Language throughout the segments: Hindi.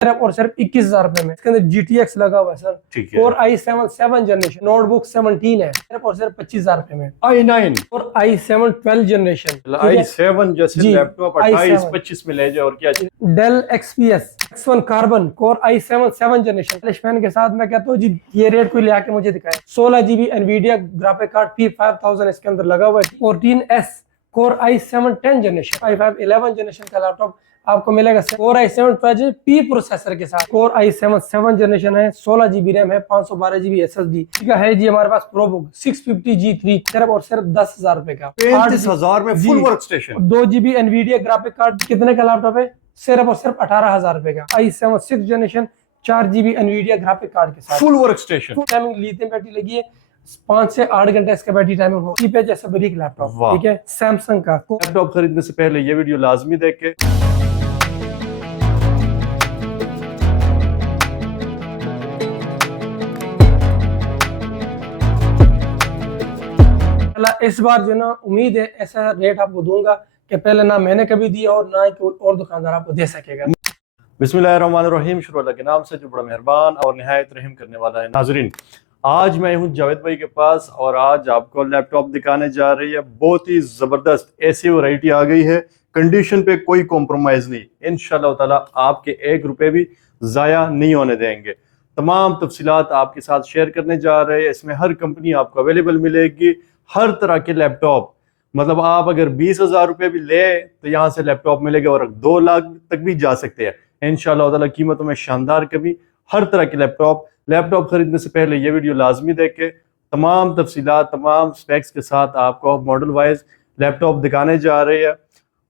सिर्फ और सिर्फ 21,000 में। इसके अंदर GTX लगा हुआ है sir, Core i7 7 generation, notebook 17 है, सिर्फ और सिर्फ 25,000 में। i9 और i7 12 जनरेशन, i7 जैसे लैपटॉप 28-25 में ले जाए और क्या। Dell XPS X1 carbon Core i7 7 generation fan के साथ मैं कहता हूँ जी ये रेट कोई ले आके मुझे दिखाए। 16GB NVIDIA graphic card P5000 इसके अंदर लगा हुआ है। 14S Core i7 10 generation, i5 11 generation का लैपटॉप आपको मिलेगा Core i7 12 P प्रोसेसर के साथ। Core i7 7 जनरेशन है, 16GB रैम है, 512GB SSD का है जी। हमारे पास प्रोबुक 650G3 सिर्फ और सिर्फ 10,000 रुपए का, 35,000 में full work station. 2GB NVIDIA graphic card कितने का लैपटॉप है, सिर्फ और सिर्फ 18,000 रुपए का। i7 6 generation 4GB NVIDIA graphic card के साथ, full work station. Timing lithium battery लगी है, 5 से 8 घंटे इसका बैटरी टाइमिंग हो। पे जैसा बरीक लैपटॉप, ठीक है। सैमसंग का लैपटॉप खरीदने से पहले ये वीडियो लाजमी देखे। इस बार जो ना उम्मीद है ऐसा रेट आपको दूंगा कि पहले ना मैंने कभी दिया और ना ही कोई और दुकानदार आपको दे सकेगा। बिस्मिल्लाहिर्रहमानिर्रहीम, शुरू अल्लाह के नाम से जो बड़ा मेहरबान और निहायत रहम करने वाला है। नाजरीन, आज मैं हूं जावेद भाई के पास और आज आपको लैपटॉप दिखाने जा रही है। बहुत ही ज़बरदस्त ऐसी वैरायटी आ गई है, कंडीशन पे कोई कॉम्प्रोमाइज़ नहीं। इंशाल्लाह ताला आपके 1 रुपए भी ज़ाया नहीं होने देंगे। तमाम तफसीलात आपके साथ शेयर करने जा रहे हैं। इसमें हर कंपनी आपको अवेलेबल मिलेगी, हर तरह के लैपटॉप। मतलब आप अगर 20,000 रुपये भी ले तो यहाँ से लैपटॉप मिलेगा और 2 लाख तक भी जा सकते हैं इंशाल्लाह ताला। कीमतों में शानदार कमी, हर तरह के लैपटॉप खरीदने से पहले ये वीडियो लाजमी देखे। तमाम तफसीलात, तमाम स्पेक्स के साथ आपको मॉडल वाइज लैपटॉप दिखाने जा रहे हैं।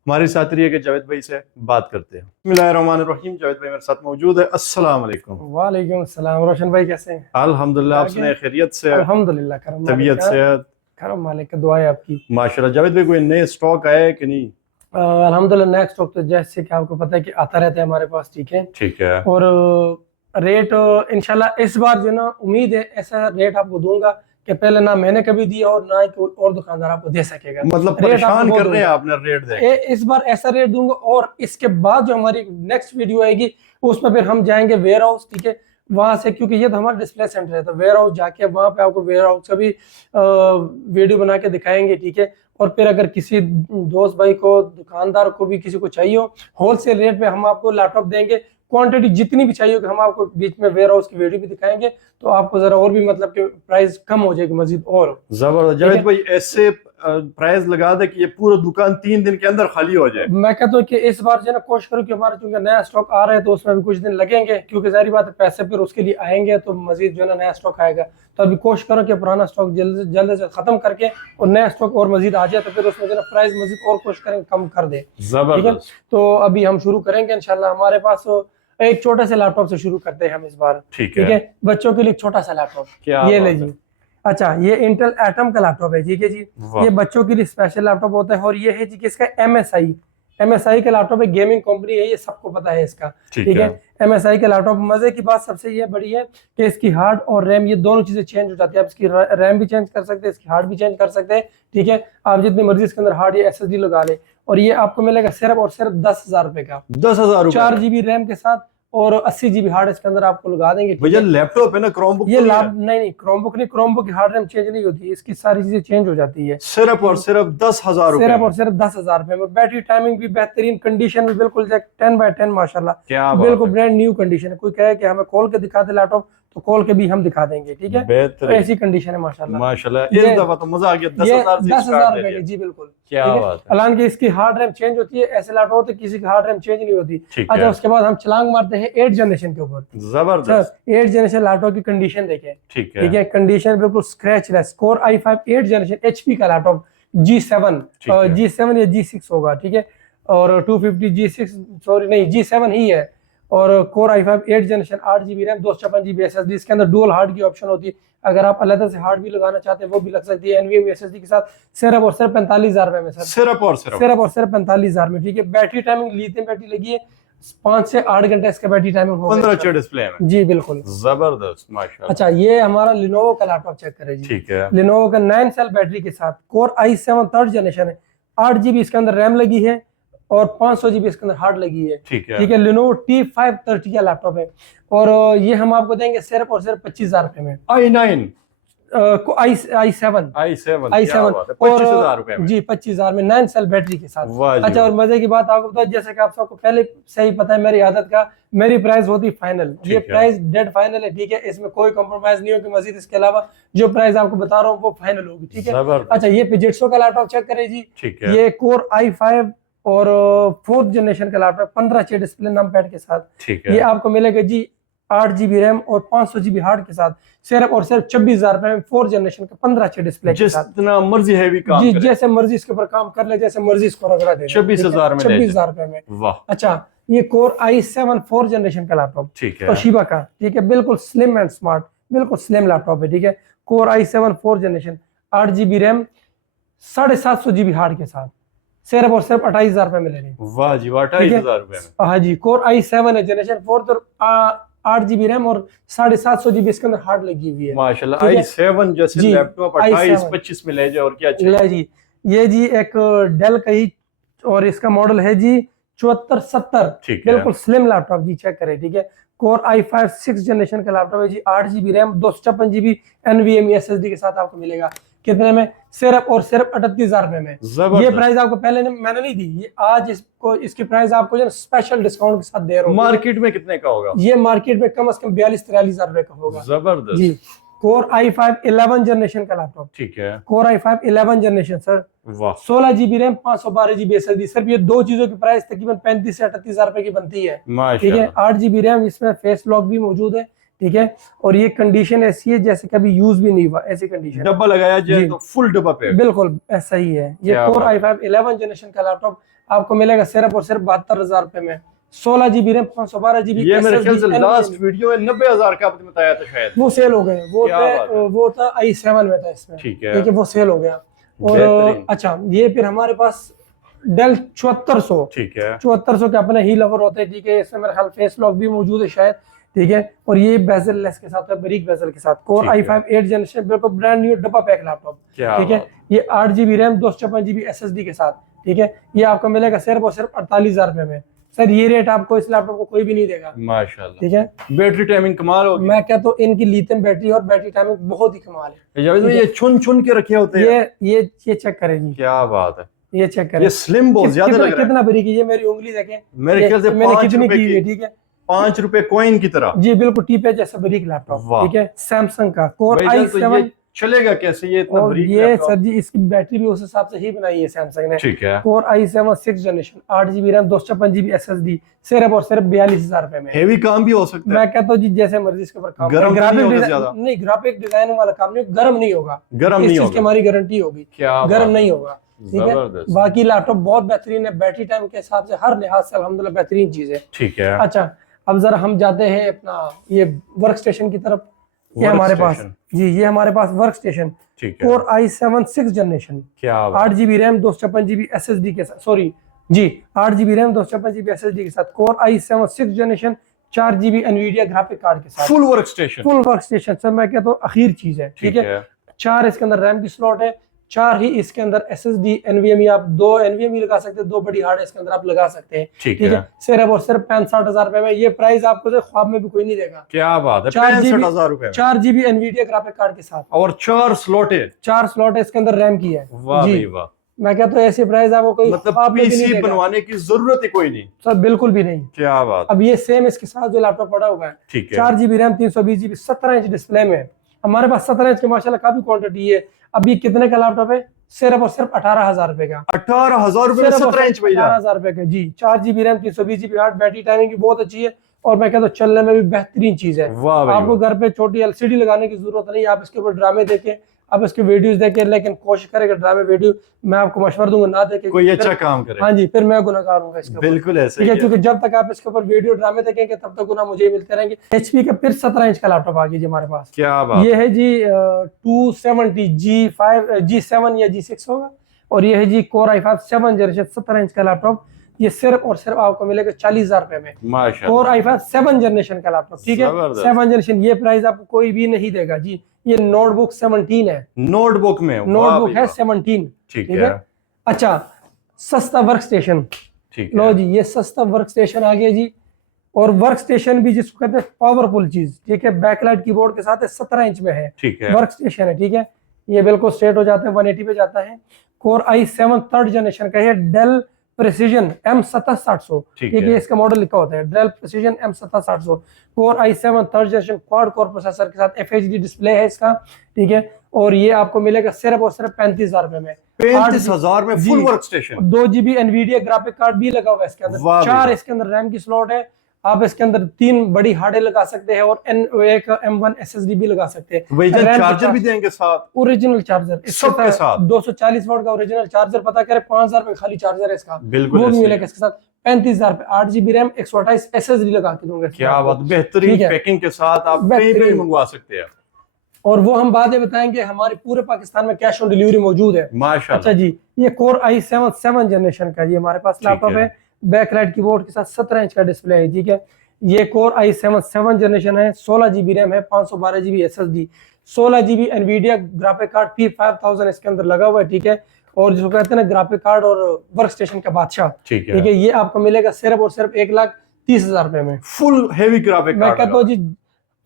हमारे साथ रहिए कि जावेद भाई से बात करते हैं। बिस्मिल्लाहिर्रहमानिर्रहीम, जावेद भाई मेरे साथ मौजूद है। अस्सलाम वालेकुम। वालेकुम सलाम। रोशन भाई कैसे हैं? अल्हम्दुलिल्लाह, आप सुनाए खैरियत से? अल्हम्दुलिल्लाह, करम तबीयत सेहत? करम मालिक का दुआ है आपकी। माशाल्लाह। जावेद भाई कोई नए स्टॉक आए कि नहीं? अल्हम्दुलिल्लाह नेक्स्ट स्टॉक तो जैसे कि आपको पता है कि आता रहता है हमारे पास, ठीक है। ठीक है। और रेट इंशाल्लाह इस बार जो ना उम्मीद है ऐसा रेट आपको दूंगा कि पहले ना मैंने कभी दिया और ना ही कोई और दुकानदार आपको दे सकेगा। मतलब परेशान कर रहे हैं आपने रेट दे। इस बार ऐसा रेट दूंगा और इसके बाद जो हमारी नेक्स्ट वीडियो आएगी उसमें फिर हम जाएंगे वेयर हाउस, ठीक है। वहां से, क्योंकि ये तो हमारा डिस्प्ले सेंटर है, तो वेयर हाउस जाके वहां पे आपको वेयर हाउस का भी वीडियो बना के दिखाएंगे, ठीक है। और फिर अगर किसी दोस्त भाई को, दुकानदार को भी किसी को चाहिए हो होलसेल रेट में हम आपको लैपटॉप देंगे। क्वांटिटी जितनी भी चाहिए हम आपको बीच में वेयर हाउस की वीडियो भी दिखाएंगे, तो आपको जरा और भी मतलब कि प्राइस कम हो जाएगी मजीद। और जबरदस्त जावेद भाई, ऐसे प्राइस लगा दे कि ये पूरा दुकान 3 दिन के अंदर खाली हो जाए। मैं कहता हूँ कि इस बार जो है ना कोशिश करूँ कि हमारा चूंकि नया स्टॉक आ रहा है तो उसमें भी कुछ दिन लगेंगे, क्योंकि जाहिर बात है पैसे फिर उसके लिए आएंगे तो मजीद जो है ना नया स्टॉक आएगा। तो अभी कोशिश करो कि पुराना स्टॉक जल्द से खत्म करके और नया स्टॉक और मजीद आ जाए, तो फिर उसमें जो है प्राइस मजीद और कोशिश करेंगे कम कर दे। जबरदस्त। तो अभी हम शुरू करेंगे इंशाल्लाह। हमारे पास एक छोटे से लैपटॉप से शुरू करते हैं हम इस बार, ठीक है। बच्चों के लिए छोटा सा लैपटॉप ये ले जी। अच्छा, ये इंटेल एटम का लैपटॉप है, ठीक है जी। ये बच्चों के लिए स्पेशल लैपटॉप होता है और ये है जी कि इसका MSI का लैपटॉप है, गेमिंग कंपनी है, ये सबको पता है इसका, ठीक है। MSI का लैपटॉप, मजे की बात सबसे ये बड़ी है कि इसकी हार्ड और रैम ये दोनों चीजें चेंज हो जाती है। आप इसकी रैम भी चेंज कर सकते हैं, इसकी हार्ड भी चेंज कर सकते हैं, ठीक है। आप जितनी मर्जी इसके अंदर हार्ड या SSD लगा ले। और ये आपको मिलेगा सिर्फ और सिर्फ 10,000 रुपए का, 10,000 4GB रैम के साथ और 80GB हार्ड इसके अंदर आपको लगा देंगे। भैया लैपटॉप है ना, क्रोमबुक ये नहीं क्रोमबुक नहीं, क्रोमबुक की हार्ड रैम चेंज नहीं होती, इसकी सारी चीजें चेंज हो जाती है। सिर्फ और सिर्फ 10,000 रुपए, सिर्फ और सिर्फ 10,000 रुपए में। बैटरी टाइमिंग भी बेहतरीन, कंडीशन भी बिल्कुल 10/10 माशाल्लाह, बिल्कुल ब्रांड न्यू कंडीशन है। कोई कहे कि हमें खोल के दिखा दे लैपटॉप तो खोल के भी हम दिखा देंगे, ठीक है। तो ऐसी कंडीशन है माशाल्लाह। इस दफा तो मजा आ गया। 10,000 रुपए की, जी बिल्कुल। क्या बात है। हालांकि इसकी हार्ड रैम चेंज होती है, ऐसे लैपटॉप होते किसी की हार्ड रैम चेंज नहीं होती। अच्छा, उसके बाद हम छलांग मारते हैं 8 जनरेशन के ऊपर। जबरदस्त। 8 जनरेशन लैपटॉप की कंडीशन देखें, ठीक है। कंडीशन बिल्कुल scratchless. Core i5 8 generation HP का लैपटॉप, G7 या G6 होगा, ठीक है। और 250 G6 सॉरी नहीं G7 ही है। और Core i5 8 generation 8GB RAM 256GB SSD, इसके अंदर डुअल हार्ड की ऑप्शन होती है। अगर आप अलग से हार्ड भी लगाना चाहते हैं वो भी लग सकती है NVMe SSD के साथ, सिर्फ और सिर्फ 45,000 रुपए में सर। सिर्फ और सिर्फ 45,000 में, ठीक है। बैटरी टाइमिंग लिथियम बैटरी लगी है, 5 से 8 घंटे इसका बैटरी टाइमिंग होगा 15 डिस्प्ले में, जी बिल्कुल। जबरदस्त माशाल्लाह। अच्छा, ये हमारा Lenovo का लैपटॉप चेक करें जी, ठीक है। Lenovo का 9 सेल बैटरी के साथ Core i7 3rd जनरेशन है, 8GB इसके अंदर रैम लगी है, और 500 GB इसके अंदर हार्ड लगी है। ठीक है। Lenovo T530 का लैपटॉप है और ये हम आपको देंगे सिर्फ और सिर्फ 25,000 रुपए में। i9 i7 और 25,000 रुपए में जी, 25,000 में 9 सेल बैटरी के साथ। अच्छा, और मजे की बात आपको बता, जैसे कि आप सबको पहले से ही पता है मेरी आदत का, मेरी प्राइस होती फाइनल, ये प्राइस डेड फाइनल है, ठीक है, इसमें कोई कॉम्प्रोमाइज नहीं होगी। मजीद इसके अलावा जो प्राइस आपको बता रहा हूँ वो फाइनल होगी, ठीक है। अच्छा, ये पिजेट्सो का लैपटॉप चेक करें जी, ये कोर i5 और 4th जनरेशन का लैपटॉप, 15 डिस्प्ले नम पैड के साथ। ये आपको मिलेगा जी 8 GB रैम और 500 GB हार्ड के साथ, सिर्फ और सिर्फ 26,000 रुपए में 4th जनरेशन का 15 डिस्प्ले के साथ। जितना मर्जी हैवी काम जी, जैसे मर्जी इसके ऊपर काम कर ले, जैसे मर्जी इसको रगड़ा दे, 26,000 रुपए में। वाह। अच्छा, ये कोर i7 4th जनरेशन का लैपटॉप, ठीक है, तोशिबा का, ठीक है, बिल्कुल स्लिम एंड स्मार्ट, बिल्कुल स्लिम लैपटॉप है, ठीक है। Core i7 4th generation, 8 GB RAM, 750 GB hard के साथ, सिर्फ और सिर्फ 28,000 रुपए में ले रहे हैं। वाह जी, 28,000 रुपए में। हाँ जी, कोर i7 है जनरेशन 4th और 8 GB रैम और 750 GB इसके अंदर हार्ड लगी हुई है। माशाल्लाह, i7 जैसे लैपटॉप 28-25 में ले जाए और क्या चाहिए जी। ये जी एक डेल का ही और इसका मॉडल है जी 7470, बिल्कुल स्लिम लैपटॉप जी, चेक करें, ठीक है। कोर i5 6th जनरेशन का लैपटॉप है जी, 8 GB RAM, 256 GB NVMe SSD के साथ आपको मिलेगा। कितने में? सिर्फ और सिर्फ 38,000 रुपए में। ये प्राइस आपको पहले मैंने नहीं दी, ये आज इसको इसकी प्राइस आपको जो स्पेशल डिस्काउंट के साथ दे रहा हूँ। मार्केट में कितने का होगा? ये मार्केट में कम से कम 42-43,000 रुपए का होगा। जबरदस्त जी। कोर i5 11 जनरेशन का लैपटॉप, ठीक है, कोर i5 11 जनरेशन सर, वाह, 16 GB रैम, 512 GB SSD। सिर्फ ये दो चीजों की प्राइस तकरीबन 35 से 38,000 रुपए की बनती है, ठीक है। 8 GB रैम, इसमें फेस लॉक भी मौजूद है, ठीक है, और ये कंडीशन ऐसी है जैसे कभी यूज भी नहीं हुआ, ऐसी कंडीशन। डब्बा लगाया जाए तो फुल डब्बा पे, बिल्कुल ऐसा ही है। ये कोर i5 11 जनरेशन का लैपटॉप आपको मिलेगा सिर्फ और सिर्फ 72,000 रुपए में, 16 GB रैम, 512 GB। ये मेरे ख्याल से लास्ट वीडियो में 90,000 का आपने बताया था शायद, वो सेल हो गए, वो था i7 में था इसमें, ठीक है, वो सेल हो गया। और अच्छा, ये फिर हमारे पास डेल 7400, ठीक है, 7400 के अपने ही लवर होते हैं, ठीक है, इसमें मेरा ख्याल फेस लॉक भी मौजूद है शायद, ठीक है, और ये बेजल लेस के साथ है, बारीक बेजल के साथ। कोर i5 8 जनरेशन, बिल्कुल ब्रांड न्यू डब्बा पैक लैपटॉप, ठीक है। ये 8 GB रैम, 256 GB SSD के साथ, ठीक है। ये आपको मिलेगा सिर्फ और सिर्फ 48,000 रुपए में। सर ये रेट आपको इस लैपटॉप को कोई भी नहीं देगा, माशाल्लाह, ठीक है। बैटरी टाइमिंग कमाल होगी, मैं कहता हूँ इनकी लिथियम बैटरी और बैटरी टाइमिंग बहुत ही कमाल है। ये चुन के रखे होते हैं, ये चेक करें जी, क्या बात है, ये चेक करें, ये स्लिम बहुत ज्यादा लग रहा है। कितना बारीक है, ये मेरी उंगली देखें, मेरे ख्याल से मैंने कितनी की है, ठीक है, 5 रुपए कॉइन की तरह जी, बिल्कुल टी पे जैसा बारीक लैपटॉप, ठीक है, सैमसंग का कोर i7। चलेगा कैसे ये इतना बारीक? ये सर जी इसकी बैटरी भी उस हिसाब से ही बनाई है सैमसंग ने, ठीक है। Core i7 6th generation, 8 GB RAM, 256 GB SSD, सिर्फ और सिर्फ 42,000 रुपए में। हेवी काम भी हो सकता है, मैं कहता हूँ जी जैसे मर्जी इसके ऊपर काम, ग्राफिक डिजाइन वाला काम नहीं, गर्म नहीं होगा, गर्म नहीं होगा, हमारी गारंटी होगी, गर्म नहीं होगा, ठीक है। बाकी लैपटॉप बहुत बेहतरीन है, बैटरी टाइम के हिसाब से हर लिहाज से अल्हम्दुलिल्लाह बेहतरीन चीज है, ठीक है। अच्छा, अब जरा हम जाते हैं अपना ये वर्क स्टेशन की तरफ। ये हमारे पास जी, ये हमारे पास work station, core i7 6th generation, 8 GB RAM, 256 GB SSD के साथ, सॉरी जी, 8 GB रैम, 256 GB SSD के साथ, core i7 6th generation, 4 GB NVIDIA graphic card के साथ, फुल वर्क स्टेशन सर, मैं कहता हूँ आखिर चीज है, ठीक है। 4 इसके अंदर रैम की स्लॉट है, 4 ही इसके अंदर SSD NVMe, आप 2 NVMe लगा सकते हैं, 2 बड़ी हार्ड इसके अंदर आप लगा सकते हैं, ठीक है। सिर्फ और सिर्फ 65,000 रुपए में। ये प्राइस आपको तो ख्वाब में भी कोई नहीं देगा, क्या बात है, 65,000 रुपए, 4 GB NVIDIA ग्राफिक कार्ड के साथ, और 4 स्लॉट है इसके अंदर रैम की है, वाह जी वाह। मैं कहता हूँ ऐसी प्राइस आपको कोई मतलब पीसी बनवाने की जरूरत ही कोई नहीं सर, बिल्कुल भी नहीं, क्या बात। अब ये सेम इसके साथ जो लैपटॉप पड़ा हुआ है, 4 GB RAM, 320 GB, 17 inch display में, हमारे पास 17 इंच की माशाल्लाह काफी क्वांटिटी है। अब ये कितने का लैपटॉप है? सिर्फ और सिर्फ 18,000 रुपए का, 18,000 रुपए, 17 इंच, 18,000 रुपए का जी। 4 GB RAM, 320 GB hard, battery timing की बहुत अच्छी है, और मैं कहता हूँ चलने में भी बेहतरीन चीज है। आपको घर पे छोटी LCD लगाने की जरूरत नहीं, आप इसके ऊपर ड्रामे देखें, आप इसके वीडियोस देखें, लेकिन कोशिश करें ड्रामे वीडियो मैं आपको मशवरा दूंगा ना देखें, कोई अच्छा काम करे, हाँ जी, फिर मैं गुनाहगार हूँ इसके, बिल्कुल ऐसे ही है, क्योंकि जब तक आप इसके ऊपर वीडियो ड्रामे देखेंगे तब तक गुनाह मुझे मिलते रहेंगे। HP का फिर 17 इंच का लैपटॉप आ गया जी हमारे पास, क्या बात। ये है जी 270 G7 या G6 होगा, और ये है जी कोर i5 7 जनरेशन 17 इंच का लैपटॉप। ये सिर्फ और सिर्फ आपको मिलेगा 40,000 रुपए में, कोर i5 7 जनरेशन का लैपटॉप, ठीक है, 7 जनरेशन। ये प्राइस आपको कोई भी नहीं देगा जी। ये नोटबुक 17 है, नोटबुक है 17, ठीक है। अच्छा, सस्ता वर्क स्टेशन, ठीक लो है जी, ये सस्ता वर्क स्टेशन आ गया जी। और वर्क स्टेशन भी जिसको कहते हैं पावरफुल चीज, ठीक है, बैकलाइट कीबोर्ड के साथ 17 इंच में है, ठीक है वर्क स्टेशन है, ठीक है। ये बिल्कुल स्ट्रेट हो जाता है, 180 पे जाता है। कोर i7 थर्ड जनरेशन का है, डेल प्रेसिजन M700, ठीक ठीक है, है इसका मॉडल लिखा होता है Dell Precision M700। Core i7 third generation quad core processor के साथ FHD डिस्प्ले है इसका, ठीक है। और ये आपको मिलेगा सिर्फ और सिर्फ 35,000 रुपए में, 35,000 में full work station. 2 GB Nvidia graphic card भी लगा हुआ है इसके अंदर, वाह 4 भैया। इसके अंदर रैम की स्लॉट है। आप इसके अंदर 3 बड़ी हार्डें लगा सकते हैं और एक M1 SSD भी लगा सकते हैं। वही रैम चार्जर भी देंगे साथ, ओरिजिनल चार्जर सबके साथ 240 वाट का ओरिजिनल चार्जर, पता करे 5,000 रुपए खाली चार्जर है इसका, बिल्कुल वो भी ऐसे मिलेगा इसके साथ। 35,000 रुपए, 8 GB रैम, 128 SSD लगा के दूंगा। क्या बात, बेहतरीन ठीक है। पैकिंग के साथ आप कहीं भी बेहतरीन। मंगवा सकते हैं और वो हम बाद में बताएंगे, हमारे पूरे पाकिस्तान में कैश ऑन डिलीवरी मौजूद है। माशाल्लाह। अच्छा जी, ये कोर i7 7 जनरेशन का ये हमारे पास ठीक लैपटॉप है, बैकलाइट कीबोर्ड के साथ 17 इंच का डिस्प्ले है, ठीक है। ये कोर i7 7 जनरेशन है, 16 GB रैम है, 512 GB SSD, 16 GB Nvidia graphic card P5000 इसके अंदर लगा हुआ है, ठीक है। और जिसको कहते हैं ना ग्राफिक कार्ड और वर्क स्टेशन का बादशाह, ठीक ठीक है, ये आपको मिलेगा सिर्फ और सिर्फ 1,30,000 रुपए में, फुल हेवी ग्राफिक मैं कार्ड कहता हूँ जी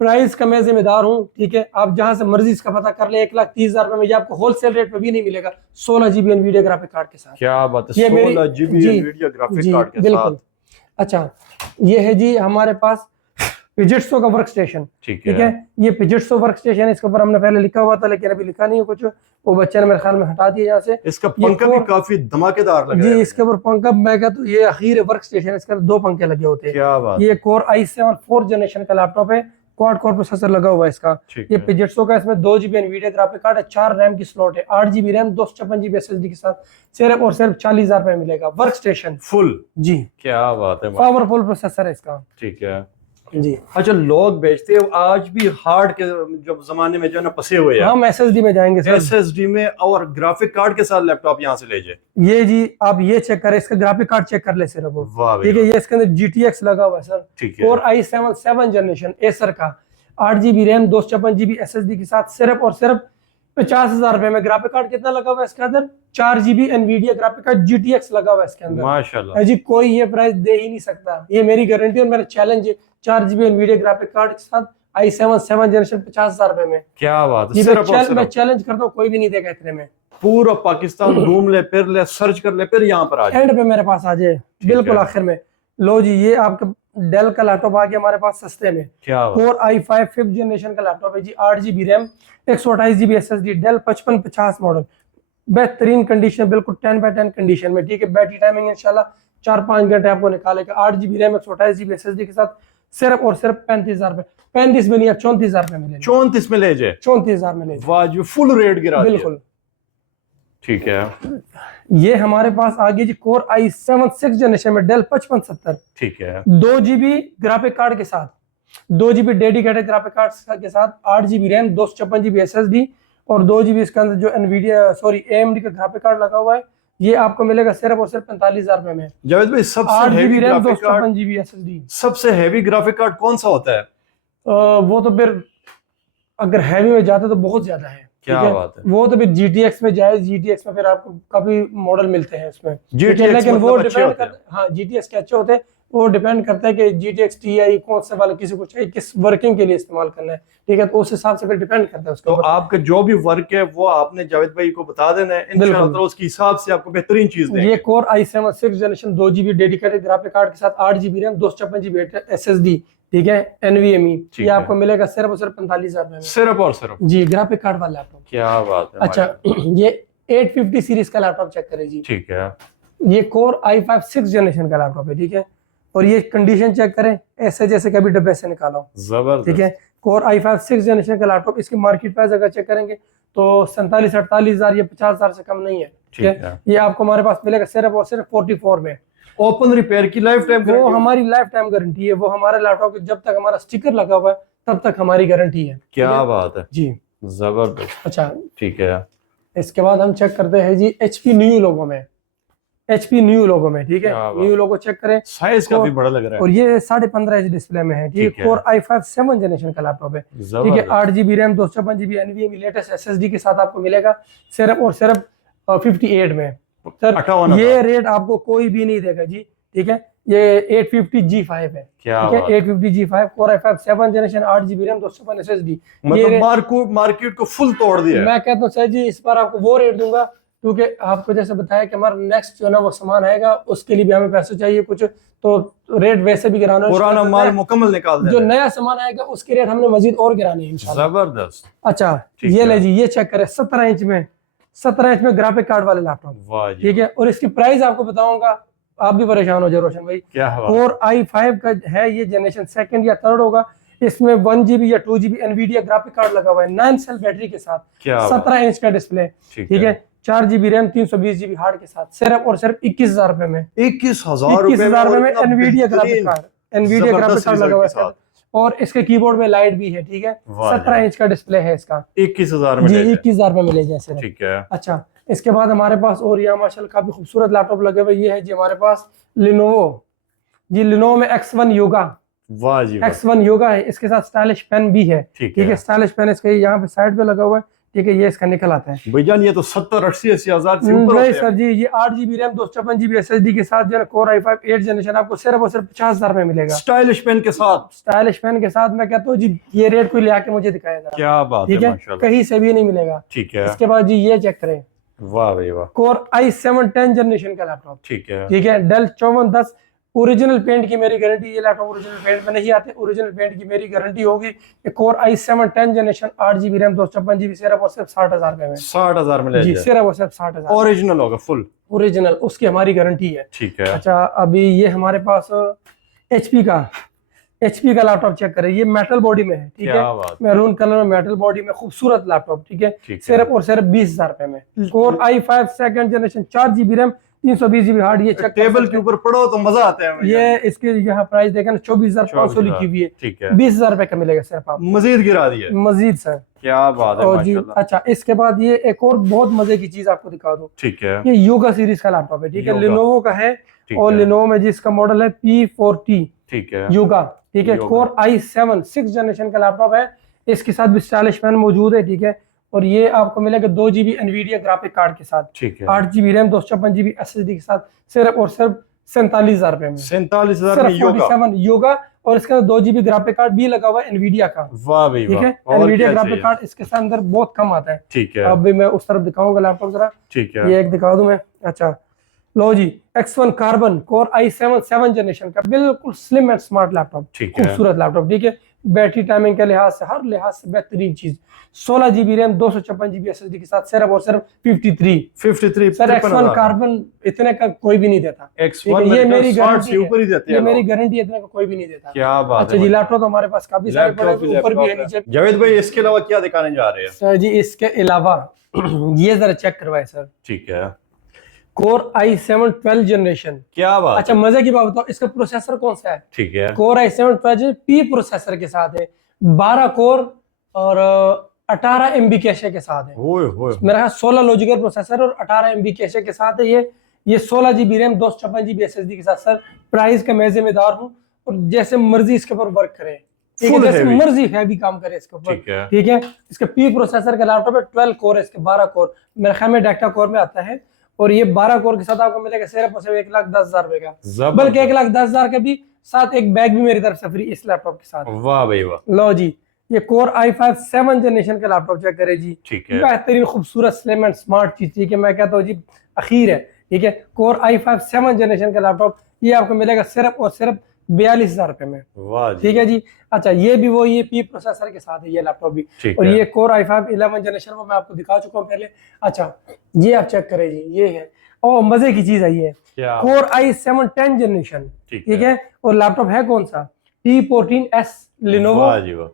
प्राइस का मैं जिम्मेदार हूँ, ठीक है। आप जहां से मर्जी इसका पता कर ले, 1,30,000 रुपए में ये आपको होलसेल रेट पे भी नहीं मिलेगा, 16 GB एनवीडिया ग्राफिक कार्ड के साथ। क्या बात है, ये मेरी 16 GB जी एनवीडिया ग्राफिक जी कार्ड के बिल्कुल। साथ। अच्छा, ये है जी हमारे पास पिजिट्सो का वर्क स्टेशन, ठीक ठीक है। ये पिजिट्सो वर्क स्टेशन, इसके ऊपर हमने पहले लिखा हुआ था लेकिन अभी लिखा नहीं है कुछ, वो बच्चे ने मेरे ख्याल में हटा दिया यहाँ से। इसका पंखा भी काफी धमाकेदार लग रहा जी, है इसके ऊपर पंखा, मैं कहता हूँ ये अखीर वर्क स्टेशन, इसके अंदर 2 पंखे लगे होते हैं। क्या बात, ये कोर i7 4th जनरेशन का लैपटॉप है, क्वाड कोर प्रोसेसर लगा हुआ है इसका। ठीक ये है पिजिट्सो का, इसमें 2 GB एनवीडिया ग्राफिक कार्ड है, 4 रैम की स्लॉट है, 8 GB रैम, 256 GB SSD के साथ सिर्फ और सिर्फ 40,000 रुपए मिलेगा वर्क स्टेशन फुल। जी, क्या बात है, पावरफुल प्रोसेसर है इसका। ठीक है जी, अच्छा, लोग बेचते हैं आज भी हार्ड के जो जमाने में जो है ना फंसे हुए हैं, हम SSD में जाएंगे सर, SSD में और ग्राफिक कार्ड के साथ लैपटॉप यहाँ से ले जाए। ये जी आप ये चेक करें, इसका ग्राफिक कार्ड चेक कर ले सिर्फ, वाह ठीक है। ये इसके अंदर GTX लगा हुआ है सर, ठीक है कोर i7 7 जनरेशन एसर का, 8 GB रैम, 256 GB SSD के साथ सिर्फ और सिर्फ 50,000 रुपए में। ग्राफिक कार्ड कितना लगा हुआ है इसके अंदर, 4 GB Nvidia graphic card GTX लगा हुआ है इसके अंदर, माशाल्लाह जी। कोई ये प्राइस दे ही नहीं सकता, ये मेरी गारंटी और मेरा चैलेंज है। 4 GB एनवीडिया ग्राफिक कार्ड के साथ i7 7 जनरेशन 50,000 रुपए में। क्या बात है, ये सिर्फ और मैं सिर्फ चैलेंज करता हूँ, कोई भी नहीं देगा इतने में। पूरा पाकिस्तान घूम ले, फिर ले, सर्च कर ले, फिर यहाँ पर आ जाए, एंड पे मेरे पास आ जाए, बिल्कुल आखिर में। लो जी, ये आपका डेल का लैपटॉप आ गया हमारे पास सस्ते में, क्या बात, कोर i5 5th जनरेशन का लैपटॉप है जी, 8 GB RAM, 128 GB SSD, Dell 5550 model, बेहतरीन कंडीशन, बिल्कुल 10/10 कंडीशन में, ठीक है। बैटरी टाइमिंग इंशाल्लाह 4-5 घंटे आपको निकालेगा। 8 GB रैम, 128 GB SSD के साथ सिर्फ और सिर्फ 35,000 रुपए, 35 में नहीं, आप 34,000 रुपए मिलेगा, 34 में ले जाए, 34,000 में ले जाए, वाह जी, फुल रेट गिरा दिया। बिल्कुल। ठीक है ये हमारे पास आ गई जी कोर i7 6th जनरेशन में, डेल 5570, ठीक है 2 GB ग्राफिक कार्ड के साथ, 2 GB डेडिकेटेड ग्राफिक कार्ड के साथ, 8 GB रैम, 256 GB SSD और 2 GB इसके अंदर जो एनवीडिया AMD का ग्राफिक कार्ड लगा हुआ है, ये आपको मिलेगा सिर्फ और सिर्फ 45,000 रुपए में। जावेद भाई, सबसे 8 heavy GB RAM, graphic card, 256 GB SSD, सबसे हेवी ग्राफिक कार्ड कौन सा होता है? वो तो फिर अगर हैवी में जाते तो बहुत ज्यादा है, क्या ठीक है? बात है, वो तो फिर GTX में जाए, GTX में फिर आपको काफी मॉडल मिलते हैं इसमें, GTX लेकिन वो मतलब अच्छे डिपेंड होते हैं। करता है, हाँ GTX के अच्छे होते हैं, वो डिपेंड करता है कि GTX TI कौन से वाला किसी को चाहिए, किस वर्किंग के लिए इस्तेमाल करना है, ठीक है। तो उस हिसाब से फिर डिपेंड करता है उसके तो ऊपर। आपका जो भी वर्क है वो आपने जावेद भाई को बता देना है, इंशाल्लाह उसके हिसाब से आपको बेहतरीन चीज देंगे। ये core i7 6th generation 2 GB dedicated graphic card के साथ, 8 GB रैम, 256 GB SSD, ठीक है, NVMe, ये आपको मिलेगा सिर्फ और सिर्फ 45,000 में, सिर्फ और सिर्फ जी, ग्राफिक कार्ड वाला लैपटॉप। क्या बात है। अच्छा, ये 850 सीरीज का लैपटॉप चेक करें जी, ठीक है, ये कोर i5 6th जनरेशन का लैपटॉप है, ठीक है। और ये कंडीशन चेक करें, ऐसे जैसे कभी डब्बे से निकाला हो, जबरदस्त, ठीक है। कोर i5 6th जनरेशन का लैपटॉप, इसकी मार्केट प्राइस अगर चेक करेंगे तो 47-48,000 या 50,000 से कम नहीं है, ठीक है। ये आपको हमारे पास मिलेगा सिर्फ और सिर्फ 44 में। ओपन रिपेयर की लाइफ टाइम, वो हमारी लाइफ टाइम गारंटी है, वो हमारे लैपटॉप जब तक हमारा स्टिकर लगा हुआ है तब तक हमारी गारंटी है। क्या बात है जी, जबरदस्त। अच्छा, ठीक है, इसके बाद हम चेक करते हैं जी HP न्यू लोगो में, HP न्यू लोगो में, ठीक है। न्यू लोगो चेक करें, साइज काफी बड़ा लग रहा है और ये 15.5 इंच डिस्प्ले में है, ठीक है। कोर i5 7 जनरेशन का लैपटॉप है, ठीक है। 8 GB RAM, 256 GB NVMe latest SSD के साथ आपको मिलेगा सिर्फ और सिर्फ 58 में। सर ये रेट आपको कोई भी नहीं देगा जी, ठीक है, ये 850G5 है, क्या ठीक है, 850G5 Core i5 7 generation 8 GB RAM 256 SSD। मतलब मार्केट को फुल तोड़ दिया है। मैं कहता हूँ सर जी इस बार आपको वो रेट दूंगा, क्योंकि आपको जैसे बताया कि हमारा नेक्स्ट जो है ना वो सामान आएगा, उसके लिए भी हमें पैसे चाहिए कुछ, तो रेट वैसे भी गिराना, पुराना माल मुकम्मल निकाल देना, जो नया सामान आएगा उसके रेट हमने मजीद और गिराने हैं इंशाल्लाह। जबरदस्त। अच्छा ये ले जी, ये चेक करें 17 इंच में ग्राफिक कार्ड वाले लैपटॉप, ठीक है, और इसकी प्राइस आपको बताऊंगा, आप भी परेशान हो जाए रोशन भाई। Core i5 का है, ये जनरेशन सेकंड या थर्ड होगा, इसमें 1 GB या 2 GB एनवीडिया ग्राफिक कार्ड लगा हुआ है 9 सेल बैटरी के साथ, 17 इंच का डिस्प्ले, ठीक है, 4 GB रैम 320 GB हार्ड के साथ, सिर्फ और सिर्फ 21,000 रुपए में, 21,000 रुपए में एनवीडिया ग्राफिक कार्ड लगा हुआ है, और इसके कीबोर्ड में लाइट भी है, ठीक है, 17 इंच का डिस्प्ले है इसका, 21,000 में, जी 21,000 रुपए मिले जैसे, ठीक है। अच्छा इसके बाद हमारे पास और यहाँ माशाल्लाह काफी खूबसूरत लैपटॉप लगे हुए, ये है जी हमारे पास लिनोवो, जी लिनोवो में X1 योगा, वाह जी X1 योगा है, इसके साथ स्टाइलिश पेन भी है, ठीक है, स्टाइलिश पेन इसके यहाँ पे साइड पे लगा हुआ है, ठीक है, ये इसका निकल आता है भैया, ये तो 70-80 हजार से ऊपर नहीं सर जी, ये 8 GB रैम 256 GB SSD के साथ जो है Core i5 8 जनरेशन आपको सिर्फ और सिर्फ 50,000 में मिलेगा, स्टाइलिश पेन के साथ, स्टाइलिश पेन के साथ। मैं कहता हूँ जी ये रेट कोई ले आके मुझे दिखाया जरा, क्या बात है, माशाल्लाह, कहीं से भी नहीं मिलेगा, ठीक है। इसके बाद जी ये चेक करें, वाह भाई वाह, Core i7 10 जनरेशन का लैपटॉप, ठीक है, ठीक है, डेल 5410, ओरिजिनल पेंट की मेरी गारंटी, ये लैपटॉप ओरिजिनल पेंट में नहीं आते, ओरिजिनल पेंट की मेरी गारंटी होगी। Core i7 10 generation 8 GB RAM 256 GB, सिर्फ और सिर्फ 60,000 रुपए में, 60,000 में जी, सिर्फ और सिर्फ 60,000, ओरिजिनल होगा, फुल ओरिजिनल, उसकी हमारी गारंटी है, ठीक है। अच्छा अभी ये हमारे पास HP का लैपटॉप चेक करें, ये मेटल बॉडी में है, ठीक है, मैरून कलर में मेटल बॉडी में खूबसूरत लैपटॉप, ठीक है, सिर्फ और सिर्फ 20,000 रुपए में। Core i5 second generation 4 GB RAM 320 GB hard, ये चेक टेबल के ऊपर पढ़ो तो मजा आता है। ये इसके यहाँ प्राइस देखें ना 24,500 लिखी हुई है, ठीक है, 20,000 रुपए का मिलेगा सिर्फ, आप मजीद गिरा दिया, मजीद सर, क्या बात है जी। अच्छा इसके बाद ये एक और बहुत मजे की चीज आपको दिखा दूं, ठीक है, ये योगा सीरीज का लैपटॉप है, ठीक है, लिनोवो का है, और लिनोवो में जिसका मॉडल है P40, ठीक है, योगा, ठीक है, Core i7 6 जनरेशन का लैपटॉप है, इसके साथ भी स्टाइलिश पेन मौजूद है, ठीक है, और ये आपको मिलेगा 2 GB एनवीडिया ग्राफिक कार्ड के साथ, ठीक है, 8 GB रैम 256 GB SSD के साथ, सिर्फ और सिर्फ 47,000 रुपए में, 47,000 में योगा, और इसके अंदर 2 GB ग्राफिक कार्ड भी लगा हुआ है एनवीडिया का, वाह भाई, ठीक है, एनवीडिया ग्राफिक कार्ड इसके साथ अंदर बहुत कम आता है, ठीक है, अब भी मैं उस तरफ दिखाऊंगा लैपटॉप जरा, ठीक है, ये एक दिखा दूं मैं, अच्छा लो जी, X1 carbon Core i7 7 generation का बिल्कुल स्लिम एंड स्मार्ट लैपटॉप, खूबसूरत लैपटॉप, ठीक है, बैटरी टाइमिंग के लिहाज से हर लिहाज से बेहतरीन चीज, 16 GB रैम 256 GB SSD के साथ, सिर्फ और सिर्फ 53 सर, X1 कार्बन इतने का कोई भी नहीं देता, ये मेरी गारंटी है, ये मेरी गारंटी है, इतने का कोई भी नहीं देता, क्या बात है जी। लैपटॉप तो हमारे पास काफी सारे पड़े हैं, ऊपर भी है नीचे। जावेद भाई इसके अलावा क्या दिखाने जा रहे हैं सर जी? इसके अलावा ये जरा चेक करवाए सर, ठीक है, Core i7 12 जनरेशन, क्या बात, अच्छा मजे की बात बताओ, इसका प्रोसेसर कौन सा है, ठीक है, Core i7 12 P प्रोसेसर के साथ है, 12 कोर और 18 MB कैशे के साथ है, मेरा ख्याल 16 लॉजिकल प्रोसेसर और 18 MB कैशे के साथ है, ये 16 GB रैम 256 GB SSD के साथ। सर प्राइस का मैं जिम्मेदार हूँ, और जैसे मर्जी इसके ऊपर वर्क करें, जैसे मर्जी हैवी काम करे इसके ऊपर, ठीक है, इसका P प्रोसेसर का लैपटॉप है, 12 कोर है इसके, 12 कोर मेरे ख्याल में डेक्टा कोर में आता है, और ये 12 कोर के साथ आपको मिलेगा सिर्फ 1,10,000 रुपए का, बल्कि 1,10,000 का भी साथ एक बैग भी मेरी तरफ से फ्री इस लैपटॉप के साथ। वाह भाई वाह। लो जी, ये Core i5 7 जनरेशन का लैपटॉप चेक करे जी, ठीक है, बेहतरीन खूबसूरत स्लिम एंड स्मार्ट चीज, ठीक है, मैं कहता हूँ जी अखीर है, ठीक है, Core i5 7 जनरेशन का लैपटॉप ये आपको मिलेगा सिर्फ और सिर्फ 42,000 रुपए में, ठीक है जी। अच्छा ये भी वो ये P प्रोसेसर के साथ है ये लैपटॉप भी, और ये Core i5 11 जनरेशन वो मैं आपको दिखा चुका हूँ पहले। अच्छा ये आप चेक करें जी, ये है, और मजे की चीज है, ये Core i7 10 जनरेशन, ठीक है, और लैपटॉप है कौन सा, T14S, Lenovo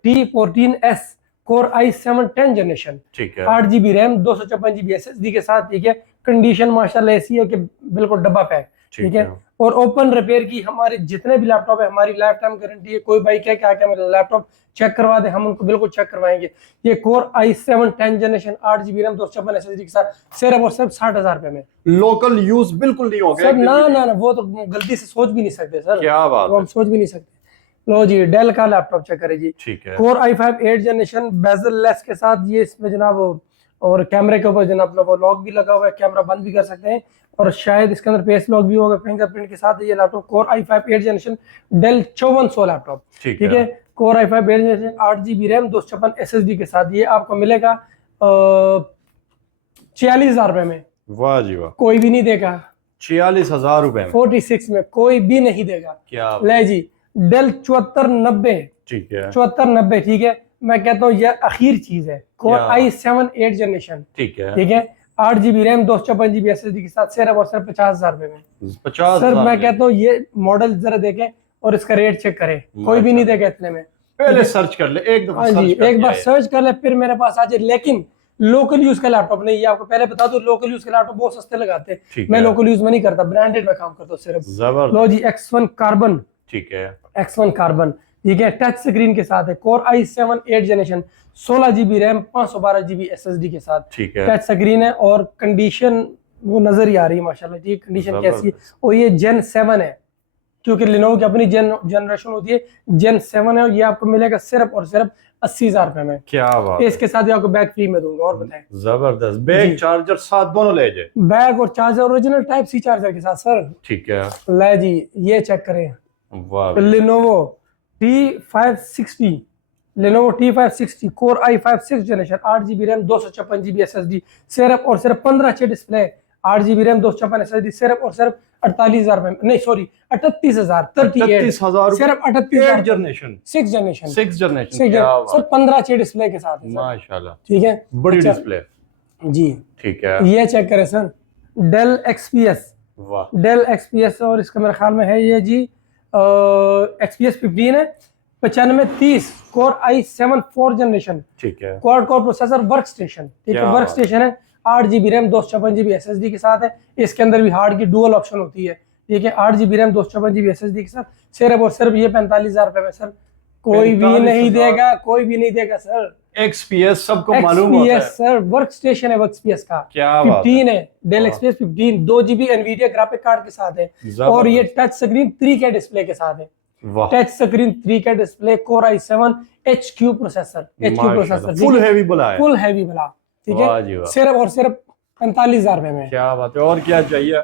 T14S Core i7 10 generation, ठीक है, 8 GB रैम 256 GB SSD के साथ, ठीक है, कंडीशन माशाल्लाह ऐसी है कि बिल्कुल डब्बा पैक, ठीक है, और ओपन रिपेयर की हमारे जितने भी लैपटॉप है हमारी लाइफ टाइम गारंटी है, कोई भाई क्या क्या मेरा लैपटॉप चेक करवा दे, हम उनको बिल्कुल चेक करवाएंगे। ये Core i7 10 generation 8 GB RAM 256 SSD के साथ सिर्फ और सिर्फ 60,000 रुपए में, लोकल यूज बिल्कुल नहीं होगा सर, ना वो तो गलती से सोच भी नहीं सकते सर, क्या बात, हम सोच भी नहीं सकते। लो जी, डेल का लैपटॉप चेक करें जी, ठीक है, Core i5 8 generation bezel less के साथ, ये इसमें जनाब और कैमरे के ऊपर जनाब वो लॉक भी लगा हुआ है, कैमरा बंद भी कर सकते हैं, और शायद इसके अंदर फेस लॉक भी होगा फिंगरप्रिंट के साथ। ये laptop Core i5 8th generation Dell 5400 laptop, ठीक है। Core i5 8th generation 8GB RAM 256 SSD के साथ ये आपको मिलेगा 46,000 रुपए में। वाह जी वाह, कोई भी नहीं देगा 46,000 रुपए में, 46 में कोई भी नहीं देगा। क्या ले जी, डेल 7490, ठीक है 7490, ठीक है। मैं कहता हूँ यह आखिर चीज है। Core i7 8th जनरेशन, ठीक है 8GB रैम 256GB SSD के साथ सिर्फ और सिर्फ 50,000 रुपए में। 50,000 सर मैं कहता हूँ ये मॉडल जरा देखें और इसका रेट चेक करें, कोई भी नहीं देगा इतने में। पहले सर्च कर ले, एक दफा हाँ जी, एक बार सर्च कर ले फिर मेरे पास आ जाए। लेकिन लोकल यूज का लैपटॉप नहीं, ये आपको पहले बता दो, लोकल यूज के लैपटॉप बहुत सस्ते लगाते हैं। मैं लोकल यूज में नहीं करता, ब्रांडेड में काम करता हूँ सिर्फ। लो जी, X1 कार्बन, ठीक है X1 कार्बन, ठीक है, टच स्क्रीन के साथ है। Core i7 8th generation 16GB RAM 512GB SSD के साथ, ठीक है टच स्क्रीन है। और कंडीशन वो नजर ही आ रही है माशाल्लाह, ठीक, कंडीशन कैसी है। और ये Gen 7 है, क्योंकि Lenovo की अपनी जनरेशन होती है, Gen 7 है। और ये आपको मिलेगा सिर्फ और सिर्फ 80,000 रुपए में। क्या बात, इसके साथ ही आपको बैग फ्री में दूंगा। और बताएं, जबरदस्त बैग चार्जर साथ दोनों ले जाए, बैग और charger original type C charger के साथ सर, ठीक है। ले जी, ये चेक करें, वाह, Lenovo T560, Lenovo T560 Core i5 6th generation 8GB RAM 256GB SSD सिर्फ और सिर्फ 15 डिस्प्ले, 8GB रैम 256 SSD सिर्फ और सिर्फ 48,000 रुपए, नहीं सॉरी 38,000, 38,000 सिर्फ 38,000 generation 6th generation sir 15 display के साथ है माशाल्लाह, ठीक है, बड़ी डिस्प्ले जी, ठीक है। ये चेक करें सर, Dell XPS, वाह Dell XPS, और इसका मेरे ख्याल में है ये जी XPS 15 है, 9530 Core i7 4th जनरेशन, ठीक है, quad core processor work station, ठीक है, वर्क स्टेशन है। 8GB रैम 256GB SSD के साथ है। इसके अंदर भी हार्ड की डुअल ऑप्शन होती है, ठीक है। 8GB रैम 256GB SSD के साथ सिर्फ और सिर्फ ये 45,000 रुपए में सर, कोई भी नहीं देगा, कोई भी नहीं देगा सर। XPS सबको मालूम होता है सर, वर्क स्टेशन है XPS का, क्या 15 है, Dell XPS 15 2GB Nvidia graphic card के साथ है। और ये टच स्क्रीन 3K डिस्प्ले के साथ है, touch screen 3K display, Core i7 HQ processor, full heavy बुला है, फुल हैवी बुला, ठीक है, सिर्फ और सिर्फ 45,000 रुपए में। क्या बात है, और क्या चाहिए।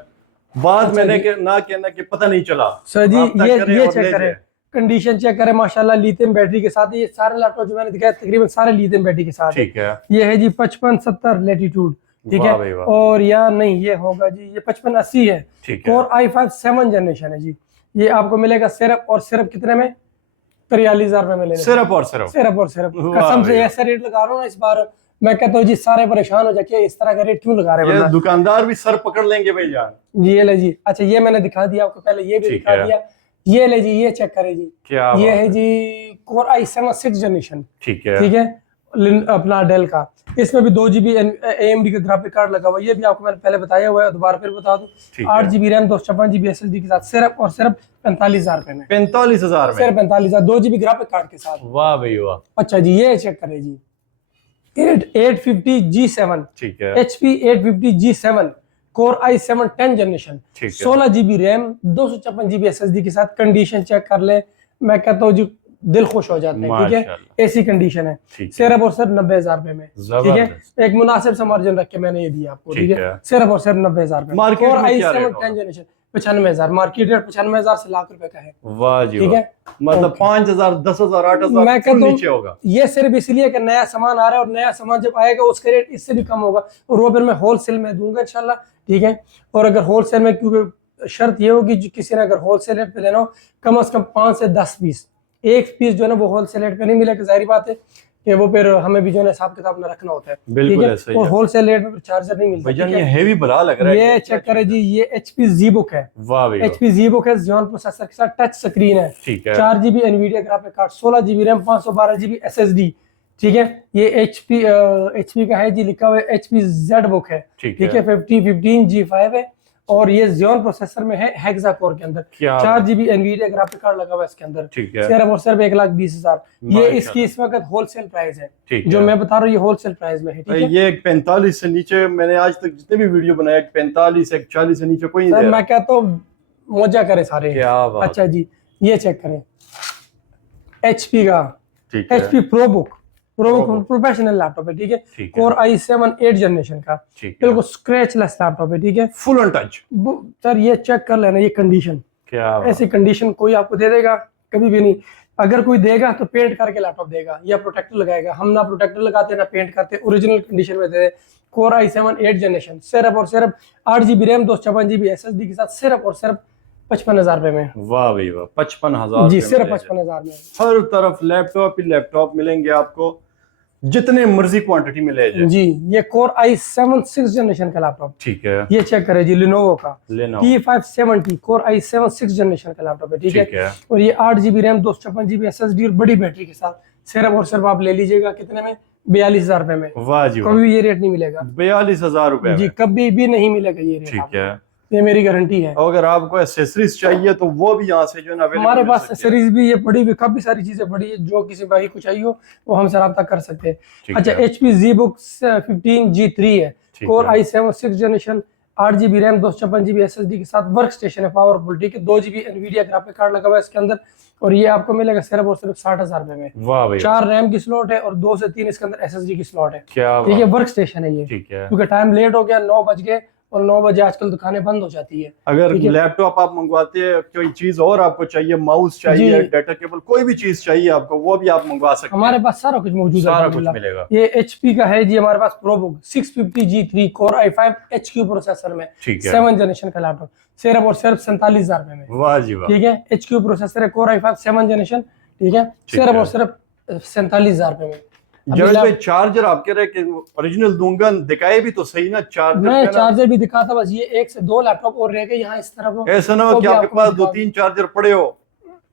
बात मैंने ना कहना कि पता नहीं चला सर जी, ये चेक करें, कंडीशन चेक करें माशाल्लाह, लिथियम बैटरी के साथ। ये सारे लैपटॉप जो मैंने दिखाया तकरीबन सारे लिथियम बैटरी के साथ, ठीक है। ये है जी 5570 लैटिट्यूड, ठीक है, और या नहीं ये होगा जी, ये 5580 है, Core i5 7th जनरेशन है जी। ये आपको मिलेगा सिर्फ और सिर्फ कितने में, 43,000 रुपए में, सिर्फ और सिर्फ कसम से ऐसा रेट लगा रहा हूँ ना इस बार, मैं कहता हूँ जी सारे परेशान हो जाके इस तरह का रेट क्यों लगा रहे हैं, दुकानदार भी सर पकड़ लेंगे भाई यार। ये ले जी, अच्छा ये मैंने दिखा दिया आपको पहले, ये भी दिखा दिया। ये ले जी, ये चेक करें जी, क्या ये है जी Core i7 6th जनरेशन, ठीक है, अपना डेल का। इसमें भी 2GB AMD का ग्राफिक कार्ड लगा हुआ है, ये भी आपको मैंने पहले बताया हुआ है, दोबारा फिर बता दूं। 8GB रैम 256GB SSD के साथ सिर्फ और सिर्फ 45,000 रुपए में, 45,000 में, सिर्फ 45,000 2GB ग्राफिक कार्ड के साथ। वाह भाई वाह। अच्छा जी, ये चेक करें जी, 850 G7, ठीक है, HP 850 G7 Core i7 10th generation, 16GB RAM 256GB SSD के साथ। कंडीशन चेक कर ले, मैं कहता हूँ जी दिल खुश हो जाता है, ठीक है, ऐसी कंडीशन है। सिर्फ और सिर्फ 90,000 रुपए में, ठीक है, एक मुनासिब सा मार्जिन रख के मैंने ये दिया आपको, ठीक है, सिर्फ और सिर्फ 90,000 रुपए। Core i7 10th generation 95,000, market rate 95,000 से लाख रुपए का है। वाह जी, ठीक है, मतलब 5,000 10,000 8,000 मैं कहता नीचे होगा। ये सिर्फ इसलिए कि नया सामान आ रहा है, और नया सामान जब आएगा उसका रेट इससे भी कम होगा, और वो फिर मैं होलसेल में दूंगा इंशाल्लाह, ठीक है। और अगर होलसेल में, क्योंकि शर्त ये होगी किसी ने अगर होलसेल रेट पे लेना हो, कम से कम 5 से 10 पीस, एक पीस जो है ना वो होलसेल रेट पे नहीं मिलेगा, जाहिर बात है कि वो फिर हमें भी जो है हिसाब किताब में रखना होता है, ठीक है, और होलसेल रेट में फिर चार्जर नहीं मिलता। ये हेवी बड़ा लग रहा है। ये चेक करें जी, ये HP ZBook है, वाह भाई, HP ZBook है, Xeon प्रोसेसर के साथ, टच स्क्रीन है, ठीक है, 4GB Nvidia graphic card, 16GB RAM 512GB SSD, ठीक है। ये HP का है जी, लिखा हुआ है HP ZBook है, ठीक है, 15 G5 है, और ये Xeon प्रोसेसर में है, हेक्सा कोर के अंदर, 4GB एनवीडिया ग्राफिक कार्ड लगा हुआ है इसके अंदर, सिर्फ और सिर्फ 1,20,000। ये इसकी इस वक्त होलसेल प्राइस है, जो मैं बता रहा हूँ, ये होलसेल प्राइस में है, ठीक है। ये 45 से नीचे मैंने आज तक जितने भी वीडियो बनाए 45 40 से नीचे कोई नहीं। मैं कहता हूँ मौजा करे सारे। अच्छा जी, ये चेक करें HP का, HP ProBook प्रोफेशनल लैपटॉप है, ठीक है। कोर i7 8 जनरेशन का, बिल्कुल स्क्रैचलेस लैपटॉप है, ठीक है, फुल ऑन टच। सर ये चेक कर लेना, ये कंडीशन, क्या ऐसी कंडीशन कोई आपको दे देगा कभी भी नहीं। अगर कोई देगा तो पेंट करके लैपटॉप देगा या प्रोटेक्टर लगाएगा, हम ना प्रोटेक्टर लगाते ना पेंट करते, ओरिजिनल कंडीशन में दे। कोर i7 8 जनरेशन, सिर्फ और सिर्फ 8 GB रैम 256 GB SSD के साथ, सिर्फ और सिर्फ 55,000 रुपए में। वाह भाई वाह, 55,000 जी, सिर्फ 55,000 में। हर तरफ लैपटॉप ही लैपटॉप मिलेंगे आपको, जितने मर्जी क्वांटिटी में ले जाए। जी, ये कोर i7 6 जनरेशन का लैपटॉप, ठीक है, ये चेक करें जी, लिनोवो का T570 कोर i7 6 जनरेशन का लैपटॉप है, ठीक है। और ये 8 GB रैम 256 GB SSD और बड़ी बैटरी के साथ, सिर्फ और सिर्फ आप ले लीजिएगा कितने में, 42,000 रुपए में। वाह जी, कभी भी ये रेट नहीं मिलेगा, 42,000 रुपए जी, कभी भी नहीं मिलेगा ये रेट। ठीक है, ये मेरी गारंटी है। अगर आपको एक्सेसरीज चाहिए तो वो भी यहाँ से जो है ना हमारे पास एक्सेसरीज भी ये पड़ी हुई, काफी सारी चीजें पड़ी है, जो किसी भाई को चाहिए हो वो हमसे रब्ता कर सकते हैं। अच्छा, HP ZBook 15G3 है, core i7 6 generation, 8 GB RAM 256 GB SSD के साथ, वर्क स्टेशन है पावरफुल, ठीक है, 2 GB एनवीडिया ग्राफिक कार्ड लगा हुआ है इसके अंदर, और ये आपको मिलेगा सिर्फ और सिर्फ 60,000 रुपए में। वाह भाई, 4 रैम की स्लॉट है और 2 से 3 इसके अंदर SSD की स्लॉट है, क्या ठीक है। वर्क स्टेशन है ये, ठीक है, क्योंकि टाइम लेट हो गया, 9 बज गए, और 9 बजे आजकल दुकानें बंद हो जाती है। अगर लैपटॉप आप मंगवाते हैं, कोई चीज और आपको चाहिए, माउस चाहिए, डाटा केबल, कोई भी चीज चाहिए आपको, वो भी आप मंगवा सकते हैं। हमारे पास सारा कुछ मौजूद है, सारा कुछ मिलेगा। ये HP का है जी हमारे पास ProBook 650G3 core i5 HQ processor में, 7 जनरेशन का लैपटॉप, सिर्फ और सिर्फ 47,000 रुपए में। वाह जी वाह, ठीक है, HQ प्रोसेसर है, कोर i5 7 जनरेशन, ठीक है, सिर्फ और सिर्फ 47,000 रुपए में। जब भाई चार्जर आप कह रहे कि ओरिजिनल दूंगा, दिखाए भी तो सही ना चार्जर। मैं चार्जर भी दिखाता, बस ये 1 से 2 लैपटॉप और रह गए यहाँ इस तरफ। ऐसा ना हो कि आपके पास 2-3 चार्जर पड़े हो,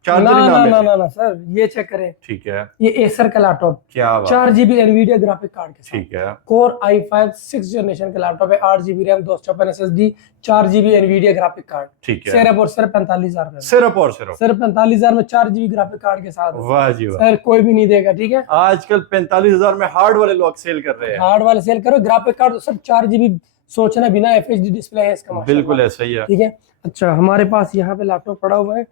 चार्जर ही ना मिले। ना सर, ये चेक करें, ठीक है, ये एसर का लैपटॉप, क्या 4 GB एनवीडिया ग्राफिक कार्ड के साथ, ठीक है, कोर i5 6 जनरेशन का लैपटॉप है, 8 GB RAM 256 SSD, 4 GB Nvidia graphic card, ठीक है, सिर्फ और सिर्फ 45,000 रुपए, सिर्फ और सिर्फ 45,000 में 4 GB ग्राफिक कार्ड के साथ। वाह जी वाह, सर कोई भी नहीं देगा, ठीक है। आजकल 45,000 में हार्ड वाले लोग सेल कर रहे हैं, हार्ड वाले सेल करो, ग्राफिक कार्ड तो सब 4 GB, सोचना बिना FHD डिस्प्ले है इसका, बिल्कुल ऐसा ही है, ठीक है। अच्छा, हमारे पास यहाँ पे लैपटॉप पड़ा हुआ है,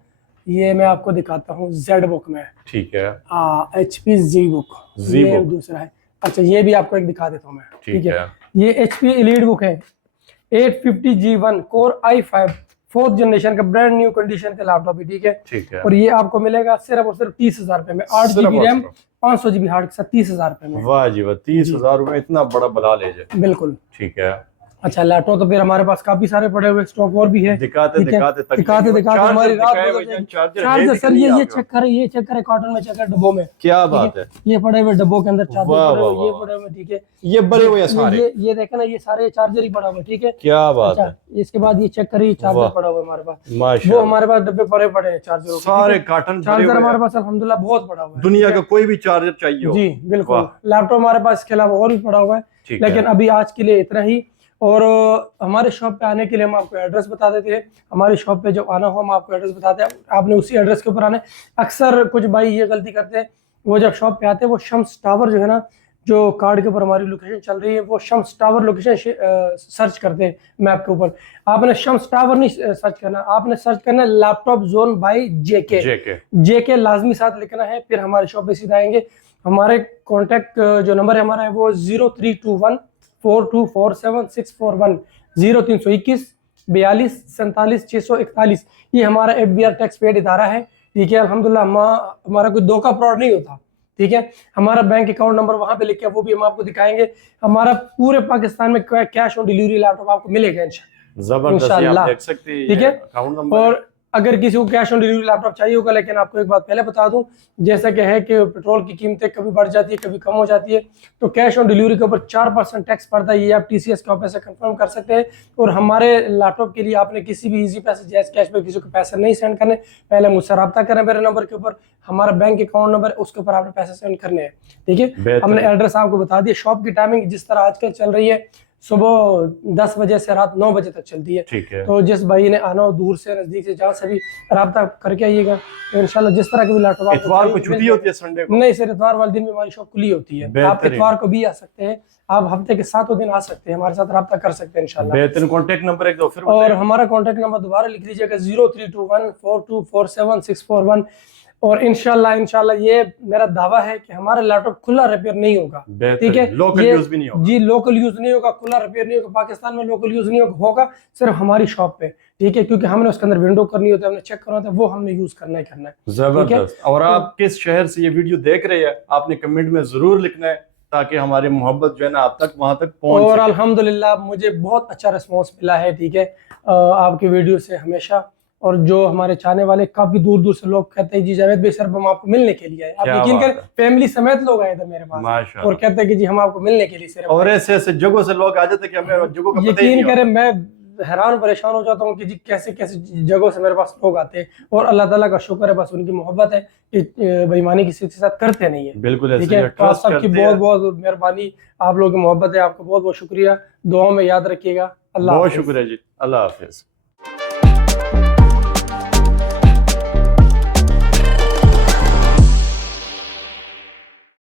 ये मैं आपको दिखाता हूँ ZBook में, ठीक है, HP ZBook, ये दूसरा है। अच्छा, ये भी आपको एक दिखा देता हूँ मैं, ठीक है। ये HP EliteBook है, 850G1 core i5 4th generation का ब्रांड न्यू कंडीशन का लैपटॉप है, ठीक है, ठीक है, और ये आपको मिलेगा सिर्फ और सिर्फ 30,000 रुपए में, 8 GB रैम 500 GB हार्ड के साथ, 30,000 रुपए में। वाह जी वाह, 30,000 रुपए इतना बड़ा बला ले जाए, बिल्कुल, ठीक है। अच्छा, लैपटॉप तो फिर हमारे पास काफी सारे पड़े हुए, स्टॉक और भी है, दिखाते हमारी रात चार्जर। सर ये चेक करें कॉटन में, चेक करें डब्बों में, क्या बात है, ये पड़े हुए डब्बों के अंदर चार्जर, ये पड़े हुए, ठीक है, ये बड़े हुए सारे, ये देखे ना, ये सारे चार्जर ही पड़ा हुआ, ठीक है, क्या बात है। इसके बाद ये चेक करिए, चार्जर पड़ा हुआ हमारे पास, वो हमारे पास डब्बे पड़े हैं चार्जर, सारे कॉटन चार्जर हमारे पास अल्हम्दुलिल्लाह बहुत पड़ा हुआ है। दुनिया का कोई भी चार्जर चाहिए जी बिल्कुल, लैपटॉप हमारे पास इसके अलावा और भी पड़ा हुआ है, लेकिन अभी आज के लिए इतना ही। और हमारे शॉप पे आने के लिए हम आपको एड्रेस बता देते हैं, हमारी शॉप पे जब आना हो हम आपको एड्रेस बताते हैं, आपने उसी एड्रेस के ऊपर आना है। अक्सर कुछ भाई ये गलती करते हैं, वो जब शॉप पे आते हैं वो शम्स टावर जो है ना, जो कार्ड के ऊपर हमारी लोकेशन चल रही है, वो शम्स टावर लोकेशन सर्च करते हैं मैप के ऊपर। आपने शम्स टावर नहीं सर्च करना, आपने सर्च करना लैपटॉप जोन बाई जेके लाजमी साथ लिखना है, फिर हमारे शॉप पे सीधा आएंगे। हमारे कॉन्टैक्ट जो नंबर है हमारा है वो 0321 4247 641 0321 42 47 641। ये हमारा FBR टैक्स पेड इदारा है, ठीक है। अल्हम्दुलिल्लाह हमारा कोई धोखा फ्रॉड नहीं होता, ठीक है। हमारा बैंक अकाउंट नंबर वहां पे लिखे, वो भी हम आपको दिखाएंगे। हमारा पूरे पाकिस्तान में कैश ऑन डिलीवरी लैपटॉप आपको मिलेगा इंशाल्लाह, ठीक है। और अगर किसी को कैश ऑन डिलीवरी लैपटॉप चाहिए होगा, लेकिन आपको एक बात पहले बता दूं, जैसा कि है कि पेट्रोल की कीमतें कभी बढ़ जाती है कभी कम हो जाती है, तो कैश ऑन डिलीवरी के ऊपर 4% टैक्स पड़ता है, ये आप TCS के ऑफिस से कंफर्म कर सकते हैं। और हमारे लैपटॉप के लिए आपने किसी भी इजी पैसे जैस कैश पे किसी को पैसे नहीं सेंड करने, पहले मुझसे रब्ता करें मेरे नंबर के ऊपर, हमारा बैंक अकाउंट नंबर उसके ऊपर आपने पैसे सेंड करने हैं, ठीक है। हमने एड्रेस आपको बता दिया। शॉप की टाइमिंग जिस तरह आजकल चल रही है, सुबह 10 बजे से रात 9 बजे तक चलती है, ठीक है। तो जिस भाई ने आना हो दूर से नजदीक से, जहाँ से भी रब्ता करके आइएगा, तो इंशाल्लाह जिस तरह की भी लैपटॉप। इतवार को छुट्टी होती है, संडे को नहीं सर, इतवार वाले दिन भी हमारी शॉप खुली होती है, आप इतवार को भी आ सकते हैं, आप हफ्ते के 7 दिन आ सकते हैं, हमारे साथ रब्ता कर सकते हैं इंशाल्लाह। बेहतरीन कॉन्टैक्ट नंबर एक दो फिर, और हमारा कॉन्टैक्ट नंबर दोबारा लिख लीजिएगा 0321 4247 641। और इंशाल्लाह ये मेरा दावा है कि हमारा लैपटॉप खुला रिपेयर नहीं होगा, ठीक है, लोकल यूज भी नहीं होगा जी, लोकल यूज नहीं होगा, खुला रिपेयर नहीं होगा, पाकिस्तान में लोकल यूज नहीं होगा, सिर्फ हमारी शॉप पे, ठीक है, क्योंकि हमने उसके अंदर विंडो करनी होती है, हमने चेक करना होता है, वो हमने यूज करना ही करना है। जबरदस्त। और आप किस शहर से ये वीडियो देख रहे हैं आपने कमेंट में जरूर लिखना है, ताकि हमारी मोहब्बत जो है ना आप तक वहां तक पहुंच और अल्हम्दुलिल्लाह मुझे बहुत अच्छा रिस्पॉन्स मिला है, ठीक है, आपकी वीडियो से हमेशा। और जो हमारे चाहने वाले काफी दूर दूर से लोग कहते हैं जी जावेद भाई सिर्फ हम आपको मिलने के लिए आए, आप यकीन करें फैमिली समेत लोग आए थे मेरे पास और कहते हैं कि जी हम आपको मिलने के लिए सिर्फ, और ऐसे ऐसे जगहों से लोग आ जाते कि हमें जगहों का पता ही नहीं। यकीन करें मैं हैरान परेशान हो जाता हूँ कि जी कैसे कैसे जगहों से मेरे पास लोग आते हैं, और अल्लाह ताला का शुक्र है, बस उनकी मोहब्बत है कि बेईमानी किसी के साथ करते नहीं है। बिल्कुल, ठीक है, तो आप सबकी बहुत बहुत मेहरबानी, आप लोगों की मोहब्बत है, आपका बहुत बहुत शुक्रिया, दुआओं में याद रखिएगा। अल्लाह, बहुत शुक्रिया जी, अल्लाह हाफिज।